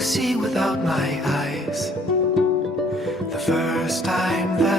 see without my eyes. The first time that